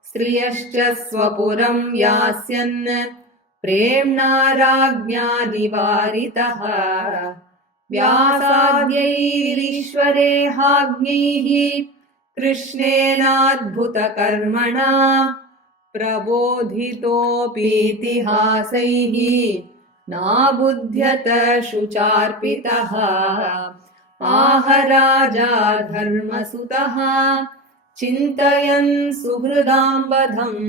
स्त्रियश्च स्वपुरं यास्यन् प्रेम्णा राज्ञा निवारितः व्यासाद्यैरीश्वरेहाज्ञैः कृष्णेनाद्भुतकर्मणा प्रबोधितोऽपीतिहासैः नाबुध्यत शुचार्पितः आह राजा धर्मसुतः चिन्तयन् सुहृदां वधम्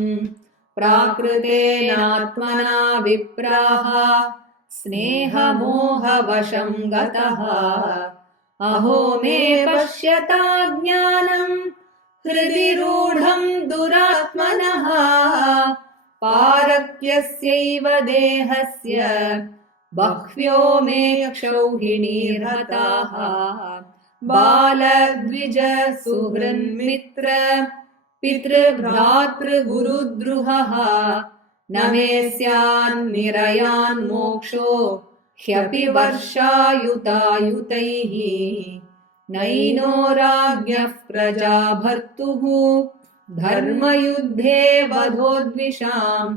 प्राकृतेनात्मना विप्राः स्नेहमोहवशं गतः अहो मे पश्यता ज्ञानम् हृदि रूढं दुरात्मनः पारक्यस्यैव देहस्य बह्व्यो मे क्षौहिणीर्हताः बालद्विज सुहृन्मित्र पितृभ्रातृगुरुद्रुहः न मे स्यान्निरयान्मोक्षो ह्यपि वर्षायुतायुतैः नैनो राज्ञः प्रजा भर्तुः धर्मयुद्धे वधोद्विषाम्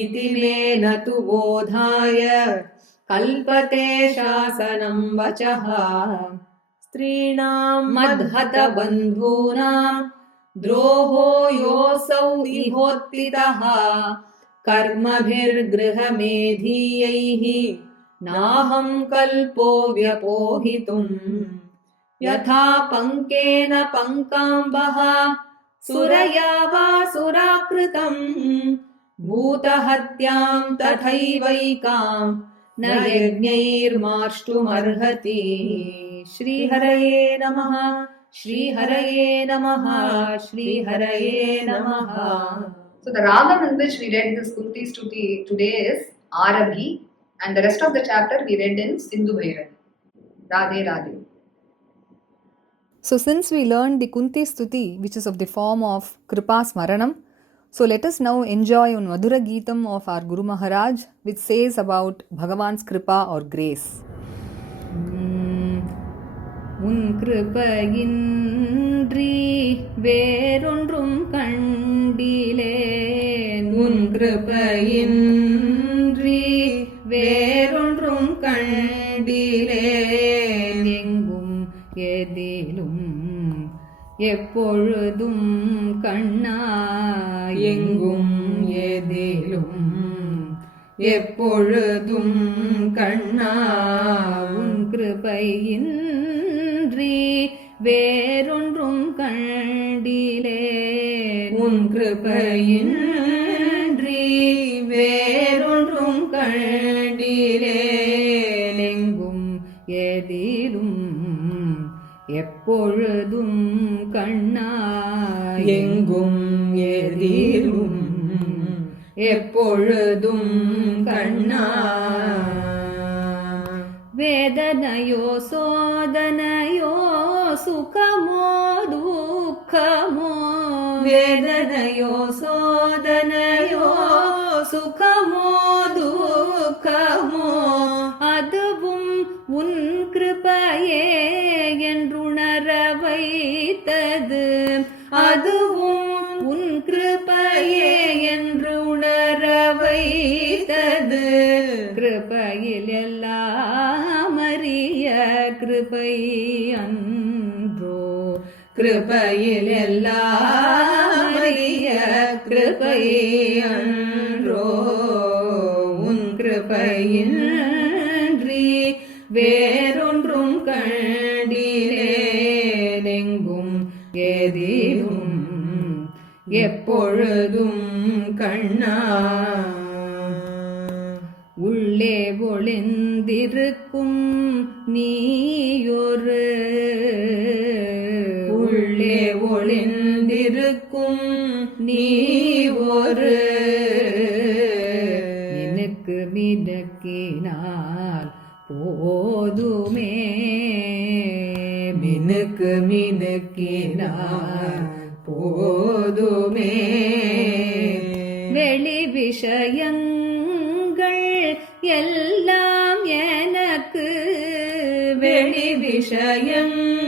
इति मे न तु बोधाय कल्पते शासनं वचः स्त्रीणां मद्हतबन्धूनां द्रोहो योऽसौ इहोत्थितः कर्मभिर्गृहमेधीयैः नाहं कल्पो व्यपोहितुम् यथा पङ्केन पङ्काम्बः सुरया वा सुराकृतम् भूतहत्यां तथैवैकाम् न यज्ञैर्मार्ष्टुमर्हति श्रीहरये नमः श्रीहरये नमः श्रीहरये नमः. So the ragam in which we read this Kunti Stuti today is Arabhi, and the rest of the chapter we read in Sindhu Bhairavi. Radhe Radhe. So since we learned the Kunti Stuti, which is of the form of Kripa Smaranam, so let us now enjoy one Madhura Geetam of our Guru Maharaj, which says about Bhagavan's Kripa or grace. உன் கிருபையின்றி வேறொன்றும் கண்டிலேன் உன் கிருபையின்றி வேறொன்றும் கண்டிலேன் எங்கும் எதிலும் எப்பொழுதும் கண்ணா எங்கும் எதிலும் எப்பொழுதும் கண்ணா உன் கிருபையின் வேறொன்றும் கண்டிலேன் உன் கிருபையின்றி வேறொன்றும் கண்டிலேன் எங்கும் எதிலும் எப்பொழுதும் கண்ணா எங்கும் எதிலும் எப்பொழுதும் கண்ணா வேதனையோ சோதனையோ சுகமோ துக்கமோ வேதனையோ சோதனையோ சுகமோ துக்கமோ அதுவும் உன் கிருபையே என்றுணர வைத்தது அதுவும் உன் கிருபையே என்று உணர வைத்தது கிருபையில் எல்லாம் அறிய கிருபை அன்றோ கிருபையில் எல்லாம் அறிய கிருபை அன்றோ உன் கிருபையின்றி வேறொன்றும் கண்டிலேன் எங்கும் எதிலும் எப்பொழுதும் கண்ணா உள்ளே ஒளிந்திருக்கும் நீயொரு உள்ளே ஒளிந்திருக்கும் நீ ஒரு எனக்கு மிதக்கினால் போதுமே மினுக்கு மினுக்கினார் போதுமே வெளி விஷயங்கள் எல்லாம் எனக்கு வெளி விஷயங்கள்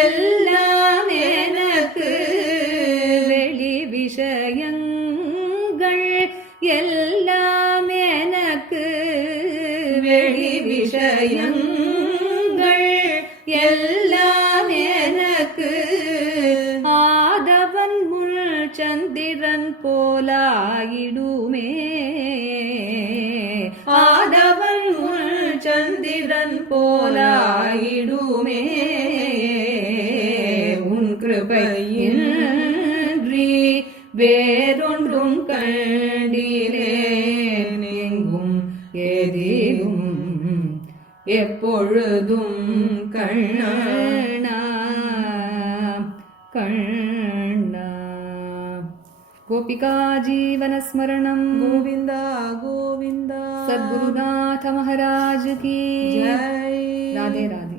எல்லாம் எனக்கு வெளி விஷயங்கள் எல்லாம் எனக்கு வெளி விஷயங்கள் எல்லாம் எனக்கு ஆதவன் முள் சந்திரன் போலாயிடுமே ஆதவன் முள் சந்திரன் போலாயிடுமே உன் கிருபையின்றி வேறொன்றும் கண்டிலேன் எங்கும் எதிலும் எப்பொழுதும் கண்ணா கண்ணா गोपिका जीवन स्मरणं गोविंदा गोविंदा सद्गुरुनाथ महाराज की जय राधे राधे।